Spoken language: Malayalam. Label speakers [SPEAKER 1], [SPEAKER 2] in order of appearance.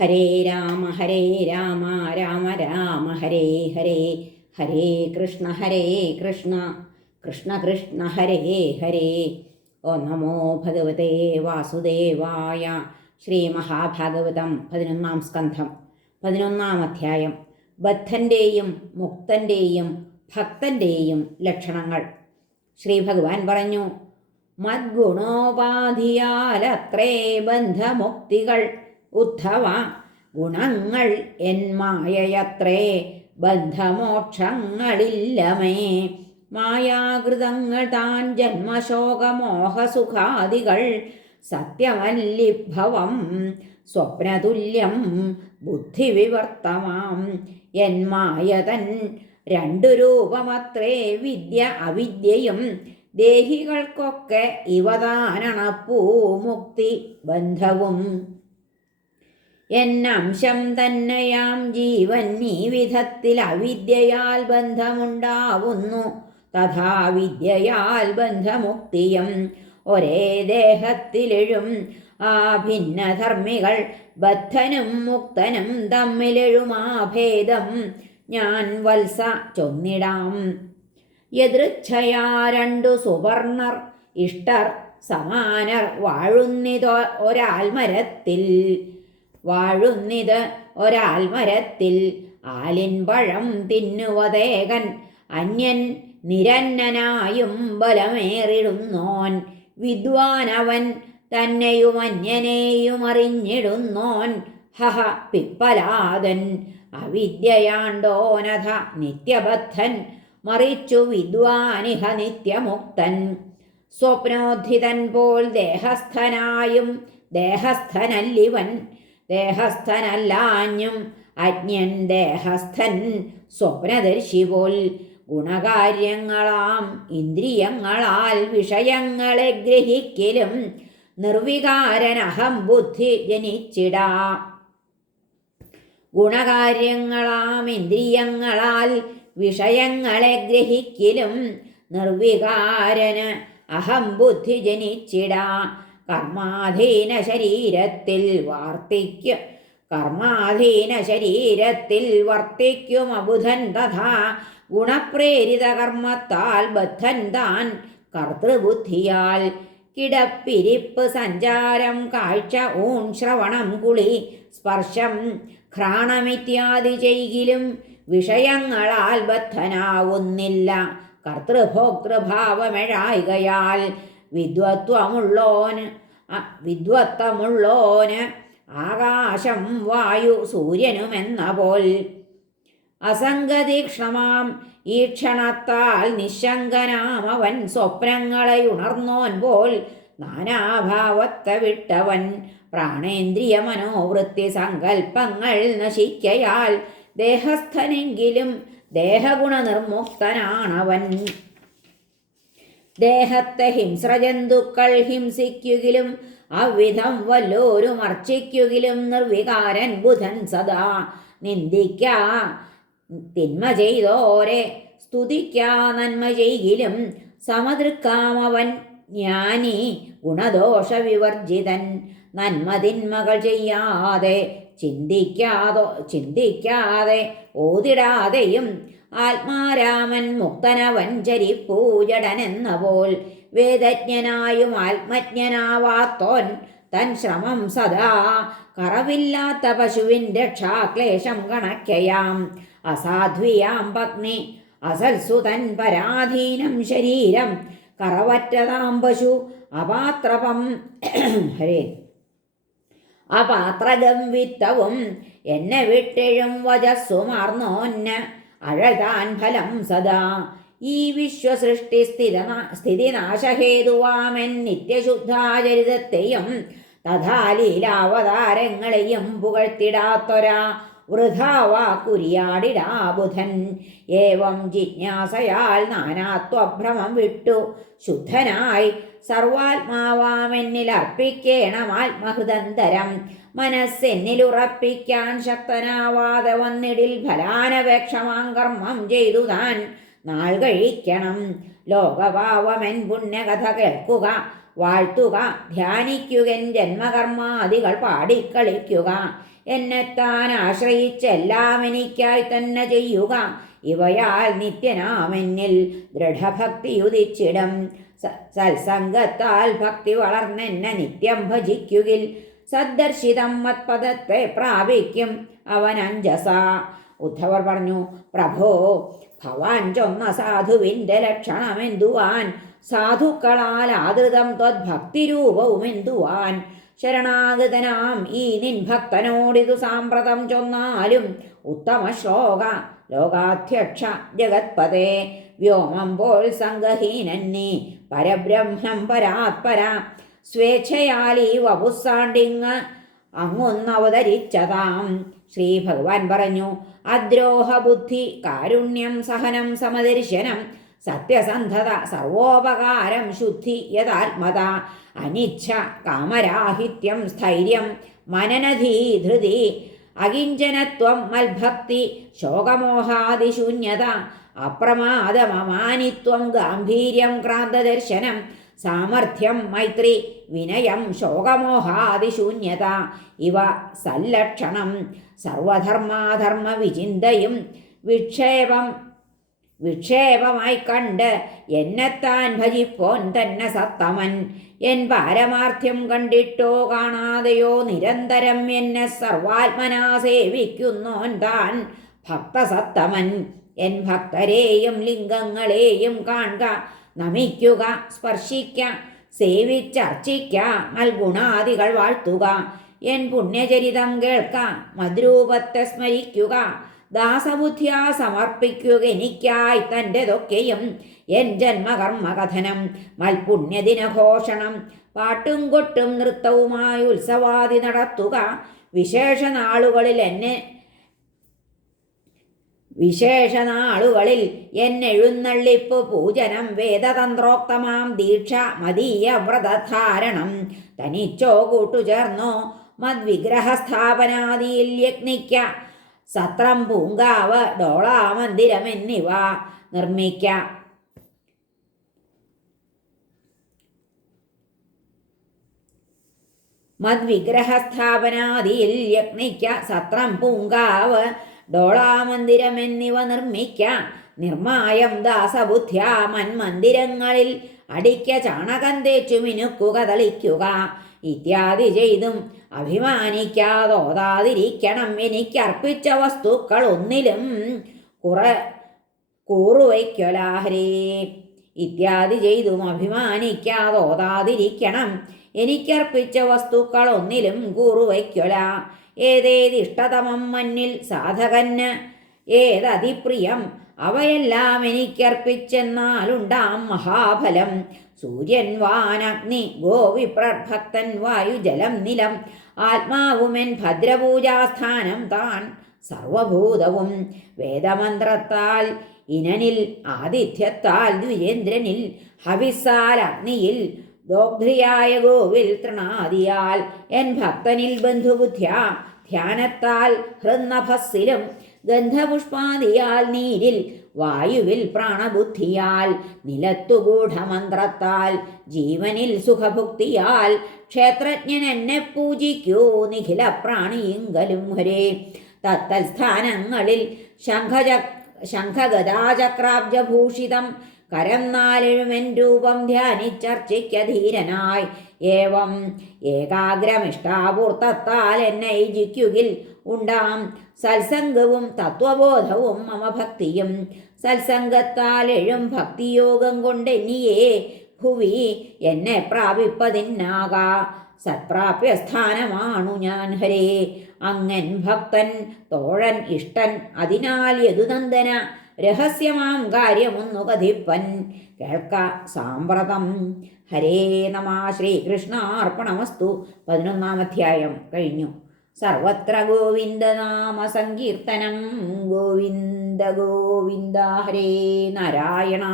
[SPEAKER 1] ഹരേ രാമ ഹരേ രാമ രാമ രാമ ഹരേ ഹരേ ഹരേ കൃഷ്ണ ഹരേ കൃഷ്ണ കൃഷ്ണ കൃഷ്ണ ഹരേ ഹരേ. ഓ നമോ ഭഗവതേ വാസുദേവായ ശ്രീ മഹാഭാഗവതം പതിനൊന്നാം സ്കന്ധം പതിനൊന്നാം അധ്യായം. ബദ്ധന്റെയും മുക്തന്റെയും ഭക്തന്റെയും ലക്ഷണങ്ങൾ. ശ്രീ ഭഗവാൻ പറഞ്ഞു മദ്ഗുണോപാധിയാലത്രേ ബന്ധമുക്തികൾ. ഉദ്ധവ ഗുണങ്ങൾ എൻ മായയത്രേ ബന്ധമോക്ഷങ്ങളില്ലമേ. മായാകൃതങ്ങൾ താൻ ജന്മശോകമോഹസുഖാദികൾ സത്യമല്ലിഭവം സ്വപ്നതുല്യം ബുദ്ധിവിവർത്തമാം. എൻ മായതൻ രണ്ടു രൂപമത്രേ വിദ്യ അവിദ്യയും ദേഹികൾക്കൊക്കെ ഇവതാനണപ്പൂ മുക്തി ബന്ധവും. എന്നംശം തന്നെയാം ജീവൻ ഈ വിധത്തിൽ അവിദ്യയാൽ ബന്ധമുണ്ടാവുന്നു. തഥാ വിദ്യയാൽ ബന്ധമുക്തിയും ഒരേ ദേഹത്തിലെഴും. ആ ഭിന്നധർമ്മികൾ ബദ്ധനും മുക്തനും തമ്മിലെഴുമാ ഭേദം. ഞാൻ വത്സ ചൊന്നിടാം. യദൃച്ഛയാ രണ്ടു സുവർണർ ഇഷ്ടർ സമാനർ വാഴുന്നിതോ ഒരാൽമരത്തിൽ. വാഴുന്നിത് ഒരാൽമരത്തിൽ ആലിൻ പഴം തിന്നുവതേകൻ. അന്യൻ നിരന്നനായും ബലമേറിടുന്നോൻ. വിദ്വാനവൻ തന്നെയും അന്യനെയും അറിഞ്ഞിടുന്നോൻ. ഹഹ പിപ്പലാദൻ അവിദ്യയാണ്ടോനഥ നിത്യബദ്ധൻ. മറിച്ചു വിദ്വാനിഹ നിത്യമുക്തൻ. സ്വപ്നോദ്ധിതൻ പോൽ ദേഹസ്ഥനായും ദേഹസ്ഥനല്ലിവൻ. ദേഹസ്ഥനല്ലാഞ്ഞും അജ്ഞൻ ദേഹസ്ഥൻ സ്വപ്നദർശി പോൽ ഗുണകാര്യങ്ങളാം ഇന്ദ്രിയങ്ങളാൽ വിഷയങ്ങളെ ഗ്രഹിക്കലും നിർവികാരനഹം ബുദ്ധി ജനിച്ചിടാ. ഗുണകാര്യങ്ങളാം ഇന്ദ്രിയങ്ങളാൽ വിഷയങ്ങളെ ഗ്രഹിക്കലും നിർവികാരന് അഹം ബുദ്ധി ജനിച്ചിടാ. കർമാധീന ശരീരത്തിൽ വാർത്തിക്കും. കർമാധീന ശരീരത്തിൽ വർത്തിക്കും അബുധൻ തഥാ. ഗുണപ്രേരിത കർമ്മത്താൽ ബദ്ധൻ താൻ കർത്തൃബുദ്ധിയാൽ. കിടപ്പിരിപ്പ് സഞ്ചാരം കാഴ്ച ഊൺ ശ്രവണം കുളി. സ്പർശം ഘ്രാണമിത്യാദി ചെയ്കിലും വിഷയങ്ങളാൽ ബദ്ധനാവുന്നില്ല. കർത്തൃഭോക്തൃഭാവമെഴായികയാൽ വിദ്വത്വമുള്ളോന് വിദ്വത്വമുള്ളോന് ആകാശം വായു സൂര്യനുമെന്ന പോൽ അസംഗതീക്ഷണമാം ഈ ക്ഷണത്താൽ നിശങ്കനാം അവൻ സ്വപ്നങ്ങളെ ഉണർന്നോൻ പോൽ. നാനാഭാവത്തെ വിട്ടവൻ പ്രാണേന്ദ്രിയ മനോവൃത്തി സങ്കൽപ്പങ്ങൾ നശിക്കയാൽ ദേഹസ്ഥനെങ്കിലും ദേഹഗുണനിർമുക്തനാണവൻ. ദേഹത്തെ ഹിംസ്രജന്തുക്കൾ ഹിംസിക്കുകിലും അവിധം വല്ലോരും അർച്ചിക്കുകിലും നിർവികാരൻ ബുധൻ സദാ നിന്ദിക്കാ. തിന്മ ചെയ്തോരെ സ്തുതിക്കാ നന്മ ചെയ്യിലും സമതൃക്കാമവൻ ജ്ഞാനി ഗുണദോഷ വിവർജിതൻ നന്മ തിന്മകൾ ചെയ്യാതെ ചിന്തിക്കാതോ ചിന്തിക്കാതെ ഓതിടാതെയും ആത്മാരാമൻ മുക്തനവൻ ചരിപ്പൂജടനെന്ന പോൽ വേദജ്ഞനായും ആത്മജ്ഞനാവാത്തോൻ തൻ ശ്രമം സദാ കറവില്ലാത്ത പശുവിൻ രക്ഷാക്ലേശം കണക്കയാം. അസാധ്വിയാം പത്നി അസൽസുതൻ പരാധീനം ശരീരം കറവറ്റതാം പശു അപാത്രപം ഹരേ. അപാത്രകം വിത്തവും എന്നെ വിട്ടെഴും വജസ്സുമാർന്നോന്ന അഴതാൻ ഫലം സദാ. ഈ വിശ്വസൃഷ്ടി സ്ഥിര സ്ഥിതിനാശഹേതുവാമെൻ നിത്യശുദ്ധാചരിതത്തെയും തഥാ ലീലാവതാരങ്ങളെയും പുകഴ്ത്തിടാത്തൊരാ. വൃഥാവാ കുരിയാടിടാ ബുധൻ. ഏവം ജിജ്ഞാസയാൽ നാനാത്വഭ്രമം വിട്ടു. ശുദ്ധനായി സർവാത്മാവാമെന്നിൽ അർപ്പിക്കേണം ആത്മഹൃദന്തരം. മനസ്സെന്നിലുറപ്പിക്കാൻ ശക്തനാവാതെ വന്നിടിൽ ഫലാനപേക്ഷമാം കർമ്മം ചെയ്തു താൻ. നാൾ കഴിക്കണം. ലോകഭാവമെൻ പുണ്യകഥ കേൾക്കുക. വാഴ്ത്തുക. ധ്യാനിക്കുകൻ ജന്മകർമാദികൾ പാടിക്കളിക്കുക. എന്നെത്താൻ ആശ്രയിച്ചെല്ലാം എനിക്കായി തന്നെ ചെയ്യുക. ഇവയാൽ നിത്യനാമെന്നിൽ ദൃഢഭക്തിയുതിച്ചിടം സത്സംഗത്താൽ ഭക്തി വളർന്നെന്നെ നിത്യം ഭജിക്കുകിൽ സദ്ദർശിതം മത്പദത്തെ പ്രാപിക്കും. അവൻ അഞ്ചസ. ഉദ്ധവർ പറഞ്ഞു പ്രഭോ ഭവാൻ ചൊന്ന സാധുവിന്റെ ലക്ഷണമെന്തുവാൻ? സാധുക്കളാൽ ആദൃതം ത്വദ്ഭക്തിരൂപവുമെന്തുവാൻ? ശരണാഗതനാം ഈ നിൻ ഭക്തനോടിതു സാമ്പ്രതം ചൊന്നാലും ഉത്തമ ശ്ലോക ലോകാധ്യക്ഷ ജഗത്പതേ. വ്യോമം പോൽ സംഗഹീനന്നി പരബ്രഹ്മം പരാത്പര. സ്വേച്ഛയാൽ ഈ വപുസാണ്ടിങ് അങ്ങൊന്നവതരിച്ചതാം. ശ്രീ ഭഗവാൻ പറഞ്ഞു അദ്രോഹ ബുദ്ധി കാരുണ്യം സഹനം സമദർശനം സത്യസന്ധത സർവോപകാരം ശുദ്ധി യഥാത്മത അനിച്ഛ കാമരാഹിത്യം സ്ഥൈര്യം മനനധീ ധൃതി അകിഞ്ചനത്വം മൽഭക്തി ശോകമോഹാദിശൂന്യത അപ്രമാദമമാനിത്വം ഗാംഭീര്യം ക്രാന്തദർശനം സാമർഥ്യം മൈത്രി വിനയം ശോകമോഹാദിശൂന്യത ഇവ സല്ലക്ഷണം. സർവധർമാധർമ്മ വിചിന്തയും വിക്ഷേപം വിക്ഷേപമായി കണ്ട് എന്നെത്താൻ ഭജിപ്പോൻ തന്നെ സത്തമൻ. എൻ പാരമാർത്ഥ്യം കണ്ടിട്ടോ കാണാതെയോ നിരന്തരം എന്നെ സർവാത്മനാ സേവിക്കുന്നോൻ താൻ ഭക്തസത്തമൻ. എൻ ഭക്തരെയും ലിംഗങ്ങളെയും കാണുക നമിക്കുക സ്പർശിക്ക സേവിച്ചർച്ചിക്ക നൽഗുണാദികൾ വാഴ്ത്തുക. എൻ പുണ്യചരിതം കേൾക്ക മദ്രൂപത്തെ സ്മരിക്കുക. ദാസബുദ്ധ്യാ സമർപ്പിക്കുക എനിക്കായി തന്റെതൊക്കെയും. എൻ ജന്മകർമ്മകഥനം മൽപുണ്യദിനഘോഷണം പാട്ടും കൊട്ടും നൃത്തവുമായി ഉത്സവാദി നടത്തുക. വിശേഷ നാളുകളിൽ എന്നെ വിശേഷ നാളുകളിൽ എന്നെഴുന്നള്ളിപ്പ് പൂജനം വേദതന്ത്രോക്തമാം ദീക്ഷ മതീയ വ്രതധാരണം. തനിച്ചോ കൂട്ടുചേർന്നോ മദ്വിഗ്രഹസ്ഥാപനാദിയിൽ യജ്ഞിക്ക. സത്രം പൂങ്കാവ് ഡോളാമന്ദിരം എന്നിവ നിർമ്മിക്ക. മദ്വിഗ്രഹസ്ഥാപനാദിയിൽ യജ്ഞിക്ക. സത്രം പൂങ്കാവ് ഡോളാമന്ദിരം എന്നിവ നിർമ്മിക്കാം. നിർമായം ദാസബുദ്ധ്യ മന്മന്ദിരങ്ങളിൽ അടിക്ക ചാണകം തേച്ചു മിനുക്കുക തളിക്കുക. ഇത്യാദി ചെയ്തും അഭിമാനിക്കാതോതാതിരിക്കണം. എനിക്കർപ്പിച്ച വസ്തുക്കൾ ഒന്നിലും കുറ കൂറുവയ്ക്കൊലാഹരേ. ഇത്യാദി ചെയ്തും അഭിമാനിക്കാതോതാതിരിക്കണം. എനിക്കർപ്പിച്ച വസ്തുക്കൾ ഒന്നിലും കൂറുവയ്ക്കൊല. ഏതേതിഷ്ടതമം മന്നിൽ സാധകന്? ഏതതിപ്രിയം? അവയെല്ലാം എനിക്കർപ്പിച്ചെന്നാലുണ്ടാം മഹാഫലം സൂര്യൻ വാനഗ്നി ഗോവിപ്രഭക്തൻ വായുജലം നിലം. ആത്മാവുമെൻ ഭദ്രപൂജാസ്ഥാനം താൻ സർവഭൂതവും. വേദമന്ത്രത്താൽ ഇനനിൽ ആതിഥ്യത്താൽ ദ്വിജേന്ദ്രനിൽ ഹവിസാൽ അഗ്നിയിൽ ദോഗ്ധ്രിയായ ഗോവിൽ തൃണാദിയാൽ. എൻ ഭക്തനിൽ ബന്ധുബുദ്ധ്യാ. ധ്യാനത്താൽ ഹൃന്നഭസ്സിലും. ഗന്ധപുഷ്പാദിയാൽ നീരിൽ. വായുവിൽ പ്രാണബുദ്ധിയാൽ. നിലത്തുഗൂഢമന്ത്രത്താൽ ജീവനിൽ സുഖഭുക്തിയാൽ. ക്ഷേത്രജ്ഞൻ എന്നെ പൂജിക്കൂ. നിഖില പ്രാണിയിങ്കലും ഹരേ തത്തൽസ്ഥാനങ്ങളിൽ ശംഖജ ശംഖഗദാചക്രാബ്ജഭൂഷിതം. കരം നാലെഴുമെൻ രൂപം ധ്യാനിച്ചർച്ചയ്ക്കധീരനായി ഏവം ഏകാഗ്രമിഷ്ടാപൂർത്തത്താൽ എന്നെ ജിക്കുകിൽ ഉണ്ടാം. സത്സംഗവും തത്വബോധവും മമ ഭക്തിയും സത്സംഗത്താൽ എഴും ഭക്തിയോഗം കൊണ്ടെന്നിയേ ഭുവി എന്നെ പ്രാപിപ്പതിന്നാകാ. സത്പ്രാപ്യ സ്ഥാനമാണു ഞാൻ ഹരേ. അങ്ങൻ ഭക്തൻ തോഴൻ ഇഷ്ടൻ അതിനാൽ യദുനന്ദന രഹസ്യമാം കാര്യമൊന്നു കഥിപ്പൻ കേൾക്ക സാമ്പ്രതം. ഹരേ നമ ശ്രീകൃഷ്ണാർപ്പണമസ്തു. പതിനൊന്നാം അധ്യായം കഴിഞ്ഞു. സർവത്ര ഗോവിന്ദനാമ സങ്കീർത്തനം. ഗോവിന്ദ ഗോവിന്ദ ഹരേ നാരായണ.